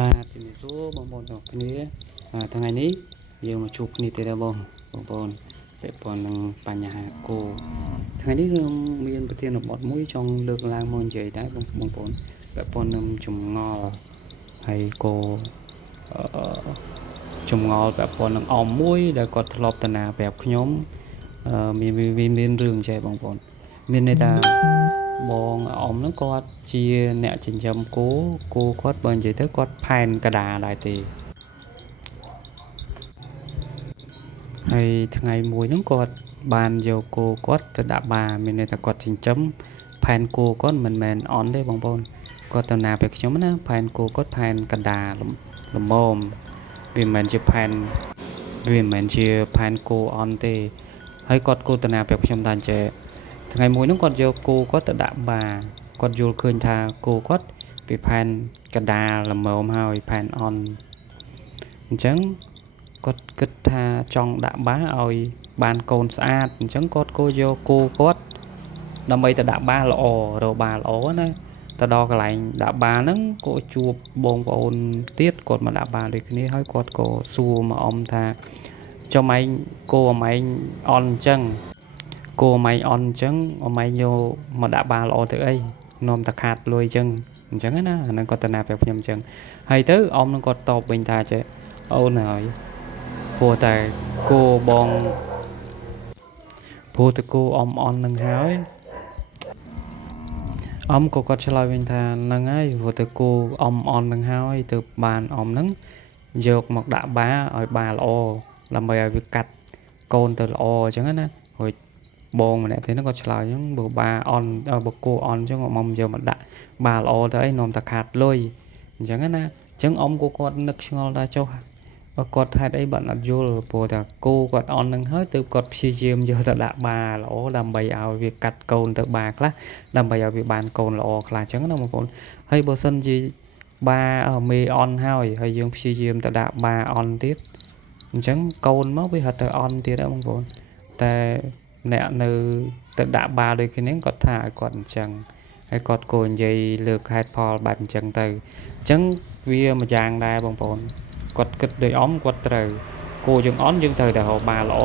បាទជំរាបសួរបងប្អូនទាំងគ្នាថ្ងៃនេះយើងមកជួបគ្នាទៀតដែរបងប្អូនពាក់ព័ន្ធនឹងបញ្ហាគោថ្ងៃនេះខ្ញុំមានប្រធានបទមួយចង់លើកឡើងមកនិយាយដែរបងប្អូនពាក់ព័ន្ធនឹងចម្ងល់ហើយគោចម្ងល់ពាក់ព័ន្ធនឹងអមមួយដែលគាត់ធ្លាប់តាណាប្រាប់ខ្ញុំមានរឿងចេះបងប្អូនមានន័យថាបងអ៊ំហ្នឹងគាត់ជាអ្នកចិញ្ចឹមគោគាត់បើនិយាយទៅគាត់ផែនកដាដែរទេហើយថ្ងៃមួយហ្នឹងគាត់បានយកគោគាត់ទៅដាក់បារមានន័យថាគាត់ចិញ្ចឹមផែនគោគាត់មិនមែនអន់ទេបងប្អូនគាត់ទៅណាពេលខ្ញុំណាផែនគោគាត់ផែនកដាល្មមវាមិនមែនជាផែនគោអន់ទេហើយគាត់គោទៅណាពេលខ្ញុំថាចេះថ្ងៃមួយហ្នឹងគាត់យកគោគាត់ទៅដាក់បារគាត់យល់ឃើញថាគោគាត់វាផែនកដាល្មមហើយផែនអន់អញ្ចឹងគាត់គិតថាចង់ដាក់បារឲ្យបានកូនស្អាតអញ្ចឹងគាត់យកគោគាត់ដើម្បីទៅដាក់បារល្អរកបារល្អណាទៅដល់កន្លែងដាក់បារហ្នឹងក៏ជួបបងប្អូនទៀតគាត់មកដាក់បារដូចគ្នាហើយគាត់ក៏សួរមកអ៊ំថាចុះម៉ែងគោអម៉ែងអន់អញ្ចឹងអម៉ែងយកមកដាក់បារល្អទៅអីនាំតែខាតលុយអញ្ចឹងណាអាហ្នឹងគាត់តាណាប្រាប់ខ្ញុំអញ្ចឹងហើយទៅអ៊ំនឹងគាត់តបវិញថាចេះអូនហើយព្រោះតែគោបងព្រោះតែគោអ៊ំអន់នឹងហើយអ៊ំក៏គាត់ឆ្លើយវិញថាហ្នឹងហើយព្រោះតែគោអ៊ំអន់នឹងហើយទៅបានអ៊ំហ្នឹងយកមកដាក់បារឲ្យបារល្អដើម្បីឲ្យវាកាត់កូនទៅល្អអញ្ចឹងណារួចបងម្នាក់ទៀតហ្នឹងគាត់ឆ្លើយអញ្ចឹងបើបារអន់បើគោអន់អញ្ចឹងអ៊ំយកមកដាក់បារល្អទៅអីនាំតែខាតលុយអញ្ចឹងណាអញ្ចឹងអ៊ំគាត់នឹកឆ្ងល់ថាចុះបើគាត់ហេតុអីបាត់អត់យល់ព្រោះតែគោគាត់អន់នឹងហើយទើបគាត់ព្យាយាមយកទៅដាក់បារល្អដើម្បីឲ្យវាកាត់កូនទៅបារខ្លះដើម្បីឲ្យវាបានកូនល្អខ្លះអញ្ចឹងណាបងប្អូនហើយបើសិនជាបារមេអន់ហើយយើងព្យាយាមទៅដាក់បារអន់ទៀតអញ្ចឹងកូនមកវាហត់ទៅអន់ទៀតបងប្អូនតែអ្នកនៅទៅដាក់បារដូចគ្នាគាត់ថាឲ្យគាត់អញ្ចឹងហើយគាត់ក៏និយាយលើកហេតុផលបែបអញ្ចឹងទៅអញ្ចឹងវាមួយយ៉ាងដែរបងប្អូនគាត់គិតដោយអ៊ំគាត់ត្រូវគោយើងអន់យើងត្រូវតែរកបារល្អ